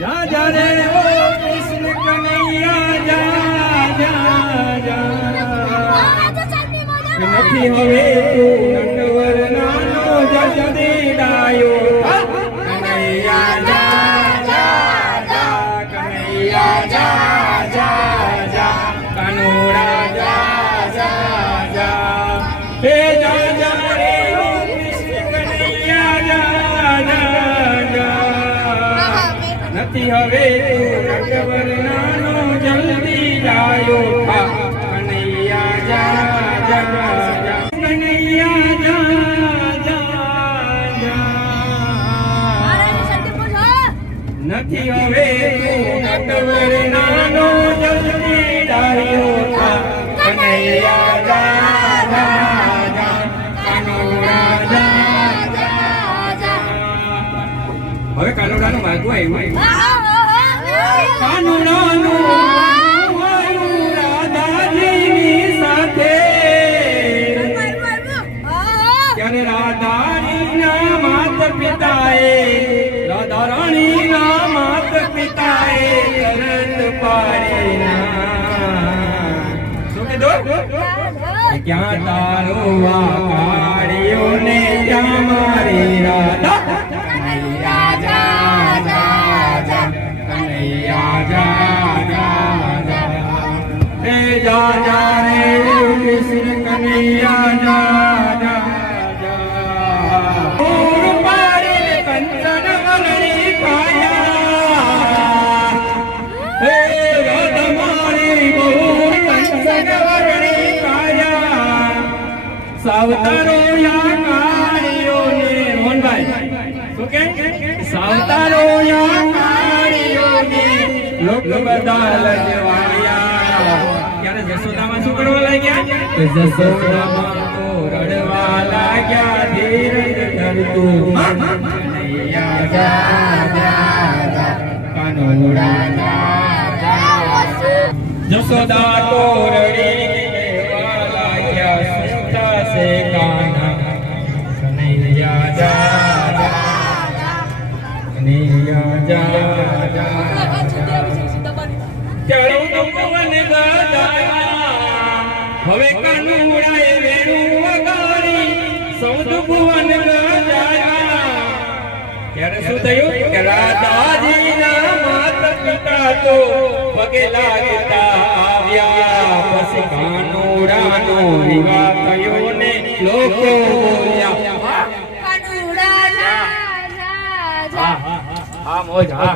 જા જા રે ઓ કૃષ્ણ કનૈયા જા જા જા નથી હવે તું નટવર નાનો જલ્દી ડાયો કનૈયા જા જા જા કનૈયા જા જા જા કાનોડા જા જા જા હે જા જા રે ઓ કૃષ્ણ કનૈયા જા જા જા નથી હવે તું નટવર નાનો જલ્દી ડાયો કનૈયા જા જા જા કનૈયા જા જા જા નથી હવે તું નટવર નાનો જલ્દી ડાયો કનૈયા જા જા જા કાનોડા જા જા જા હવે કાનોડાનું માગવું આવ્યું કાનોડાનું રાધાજીની સાથે ત્યારે રાધાજીના માતા પિતાએ રાધા રાણીના માતા પિતાએ તરત પાડેના શું કીધું ક્યાં તારો વાકાળ્યો ને ક્યાં મારી રાધા કનૈયા જા જા જા કનૈયા જા જા જા હે જા જા રે કૃષ્ણ કનૈયા જા જા જા ઓર પારે કંચન વરણી કાયા હે રાધા મારી બહુ કંચન વરણી કાયા સાવતારો યા કાળિયો ને મોહનભાઈ શું કે સાવતારો યા કાળિયો ને લોક બધા લજવાયા ત્યારે જસોદામાં શું કરવા લાગ્યા જસોદામાં તો રડવા લાગ્યા ધીરજ ધરતું કનૈયા જા જા જા કાનોડા જા જા જસોદા તો રડી કહેવા લાગ્યા સુતા સે કાના કનૈયા જા જા કનૈયા જા જા ત્યારે ભગવાન ગાયા હવે કાનુડાએ વેણું વગાડી સૌદ ભુવન ગાયા ત્યારે શું થયું કે રાધાજીના માતા પિતા તો પગે લાગતા આવ્યા પછી કાનુડાનો વિવાહ થયો ને લોકો બોલ્યા કાનુડા જા જા જા હા મોજ હા